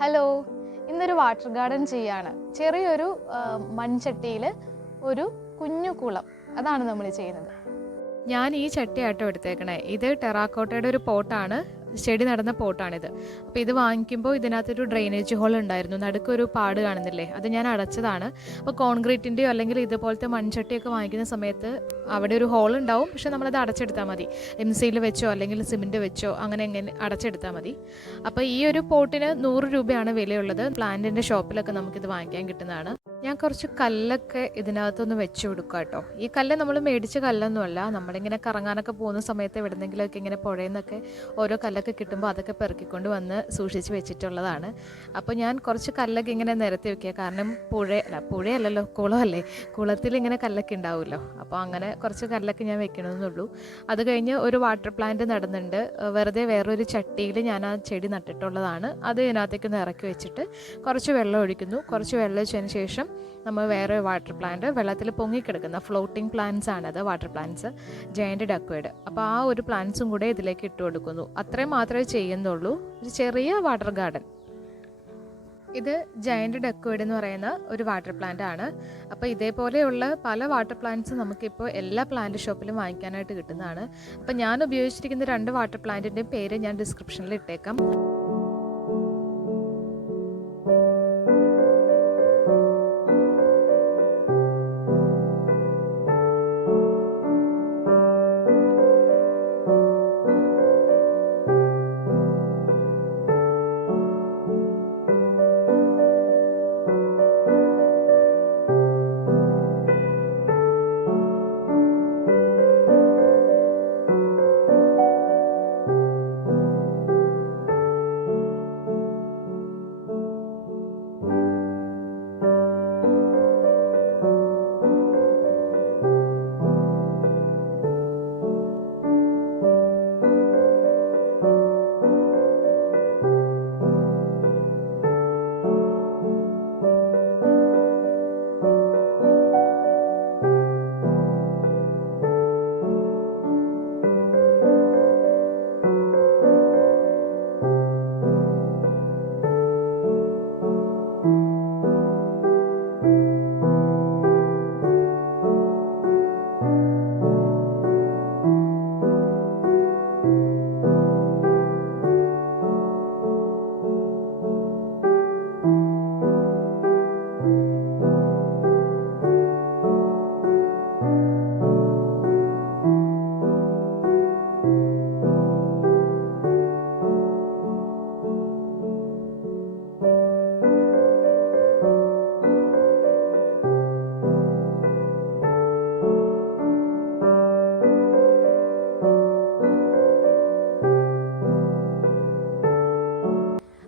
Hello, ഇന്നൊരു water garden ചെയ്യാണ്. ചെറിയൊരു മൺചട്ടിയിൽ ഒരു കുഞ്ഞു കുളം, അതാണ് നമ്മൾ ചെയ്യുന്നത്. ഞാൻ ഈ ചട്ടിയാട്ടോ എടുത്തേക്കണേ. ഇത് ടെറാക്കോട്ടയുടെ ഒരു പോട്ടാണ്, ചെടി നടന്ന പോട്ടാണിത്. അപ്പോൾ ഇത് വാങ്ങിക്കുമ്പോൾ ഇതിനകത്തൊരു ഡ്രെയിനേജ് ഹോൾ ഉണ്ടായിരുന്നു, നടുക്കൊരു പാട് കാണുന്നില്ലേ, അത് ഞാൻ അടച്ചതാണ്. അപ്പോൾ കോൺക്രീറ്റിൻ്റെയോ അല്ലെങ്കിൽ ഇതുപോലത്തെ മൺചട്ടിയൊക്കെ വാങ്ങിക്കുന്ന സമയത്ത് അവിടെ ഒരു ഹോൾ ഉണ്ടാവും, പക്ഷെ നമ്മളത് അടച്ചെടുത്താൽ മതി. എംസിയിൽ വെച്ചോ അല്ലെങ്കിൽ സിമെൻറ്റ് വെച്ചോ അങ്ങനെ അടച്ചെടുത്താൽ മതി. അപ്പോൾ ഈ ഒരു പോട്ടിന് 100 രൂപയാണ് വിലയുള്ളത്. പ്ലാന്റിൻ്റെ ഷോപ്പിലൊക്കെ നമുക്കിത് വാങ്ങിക്കാൻ കിട്ടുന്നതാണ്. ഞാൻ കുറച്ച് കല്ലൊക്കെ ഇതിനകത്തൊന്ന് വെച്ച് കൊടുക്കുക കേട്ടോ. ഈ കല്ല് നമ്മൾ മേടിച്ച കല്ലൊന്നുമല്ല, നമ്മളിങ്ങനെ കറങ്ങാനൊക്കെ പോകുന്ന സമയത്ത് എവിടെന്നെങ്കിലുമൊക്കെ ഇങ്ങനെ പുഴയിൽ നിന്നൊക്കെ ഓരോ കല്ലൊക്കെ കിട്ടുമ്പോൾ അതൊക്കെ പെറുക്കിക്കൊണ്ട് വന്ന് സൂക്ഷിച്ച് വെച്ചിട്ടുള്ളതാണ്. അപ്പോൾ ഞാൻ കുറച്ച് കല്ലൊക്കെ ഇങ്ങനെ നിരത്തി വെക്കുക, കാരണം പുഴയല്ലല്ലോ, കുളമല്ലേ, കുളത്തിൽ ഇങ്ങനെ കല്ലൊക്കെ ഉണ്ടാവുമല്ലോ. അപ്പോൾ അങ്ങനെ കുറച്ച് കല്ലൊക്കെ ഞാൻ വെക്കണമെന്നുള്ളൂ. അത് കഴിഞ്ഞ് ഒരു വാട്ടർ പ്ലാന്റ് നടുന്നുണ്ട്. വെറുതെ വേറൊരു ചട്ടിയിൽ ഞാൻ ആ ചെടി നട്ടിട്ടുള്ളതാണ്. അത് ഇതിനകത്തേക്ക് ഇറക്കി വെച്ചിട്ട് കുറച്ച് വെള്ളം ഒഴിക്കുന്നു. കുറച്ച് വെള്ളം ഒഴിച്ചതിന് ശേഷം നമ്മൾ വേറെ വാട്ടർ പ്ലാന്റ്, വെള്ളത്തിൽ പൊങ്ങിക്കിടക്കുന്ന ഫ്ലോട്ടിംഗ് പ്ലാന്റ്സ് ആണത്, വാട്ടർ പ്ലാന്റ്സ്, ജയന്റ് ഡക്വേഡ്. അപ്പോൾ ആ ഒരു പ്ലാന്റ്സും കൂടെ ഇതിലേക്ക് ഇട്ട് കൊടുക്കുന്നു. അത്രയും മാത്രമേ ചെയ്യുന്നുള്ളൂ. ഒരു ചെറിയ വാട്ടർ ഗാർഡൻ. ഇത് ജയന്റ് ഡക്വേഡ് എന്ന് പറയുന്ന ഒരു വാട്ടർ പ്ലാന്റ് ആണ്. അപ്പോൾ ഇതേപോലെയുള്ള പല വാട്ടർ പ്ലാന്റ്സും നമുക്കിപ്പോൾ എല്ലാ പ്ലാന്റ് ഷോപ്പിലും വാങ്ങിക്കാനായിട്ട് കിട്ടുന്നതാണ്. അപ്പോൾ ഞാൻ ഉപയോഗിച്ചിരിക്കുന്ന 2 വാട്ടർ പ്ലാന്റിൻ്റെ പേര് ഞാൻ ഡിസ്ക്രിപ്ഷനിൽ ഇട്ടേക്കാം.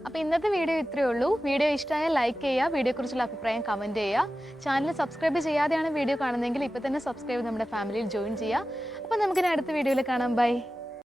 അപ്പോൾ ഇന്നത്തെ വീഡിയോ ഇത്രയേ ഉള്ളൂ. വീഡിയോ ഇഷ്ടമായാൽ ലൈക്ക് ചെയ്യുക, വീഡിയോയെക്കുറിച്ചുള്ള അഭിപ്രായം കമൻറ്റ് ചെയ്യുക. ചാനൽ സബ്സ്ക്രൈബ് ചെയ്യാതെയാണ് വീഡിയോ കാണുന്നതെങ്കിൽ ഇപ്പോൾ തന്നെ സബ്സ്ക്രൈബ് നമ്മുടെ ഫാമിലിയിൽ ജോയിൻ ചെയ്യുക. അപ്പോൾ നമുക്കിനി അടുത്ത വീഡിയോയിൽ കാണാം. ബൈ.